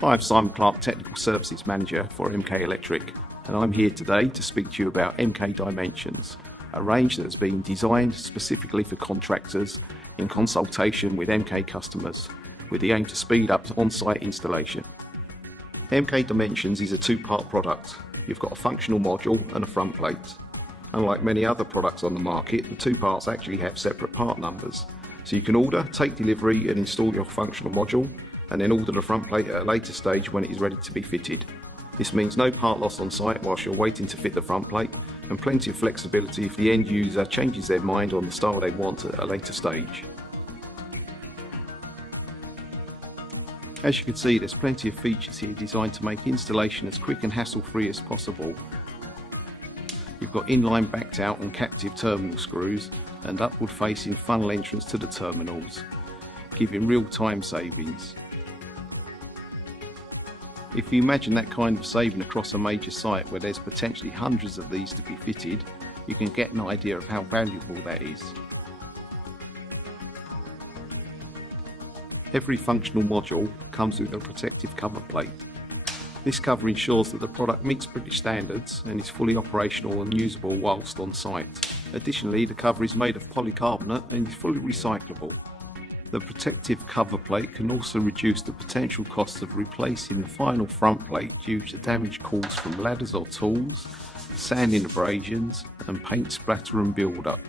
Hi, I'm Simon Clark, Technical Services Manager for MK Electric, and I'm here today to speak to you about MK Dimensions, a range that has been designed specifically for contractors in consultation with MK customers, with the aim to speed up on-site installation. MK Dimensions is a two-part product. You've got a functional module and a front plate. Unlike many other products on the market, the two parts actually have separate part numbers. So you can order, take delivery and install your functional module, and then order the front plate at a later stage when it is ready to be fitted. This means no part loss on site whilst you're waiting to fit the front plate, and plenty of flexibility if the end user changes their mind on the style they want at a later stage. As you can see, there's plenty of features here designed to make installation as quick and hassle-free as possible. You've got inline backed out and captive terminal screws and upward facing funnel entrance to the terminals, giving real time savings. If you imagine that kind of saving across a major site where there's potentially hundreds of these to be fitted, you can get an idea of how valuable that is. Every functional module comes with a protective cover plate. This cover ensures that the product meets British standards and is fully operational and usable whilst on site. Additionally, the cover is made of polycarbonate and is fully recyclable. The protective cover plate can also reduce the potential cost of replacing the final front plate due to damage caused from ladders or tools, sanding abrasions and paint splatter and build-up.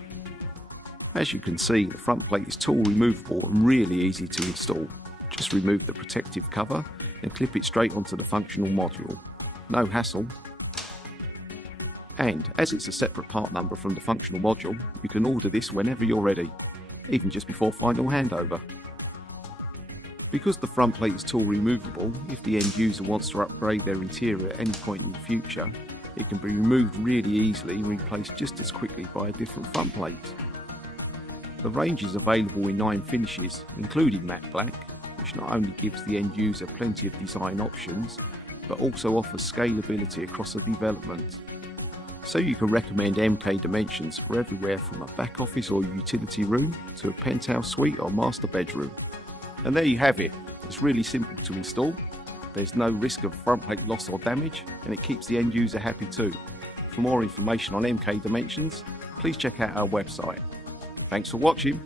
As you can see, the front plate is tool removable and really easy to install. Just remove the protective cover and clip it straight onto the functional module. No hassle. And as it's a separate part number from the functional module, you can order this whenever you're ready, even just before final handover. Because the front plate is tool removable, if the end user wants to upgrade their interior at any point in the future, it can be removed really easily and replaced just as quickly by a different front plate. The range is available in 9 finishes, including matte black, which not only gives the end user plenty of design options, but also offers scalability across the development. So you can recommend MK Dimensions for everywhere from a back office or utility room to a penthouse suite or master bedroom. And there you have it. It's really simple to install. There's no risk of front plate loss or damage, and it keeps the end user happy too. For more information on MK Dimensions, please check out our website. Thanks for watching.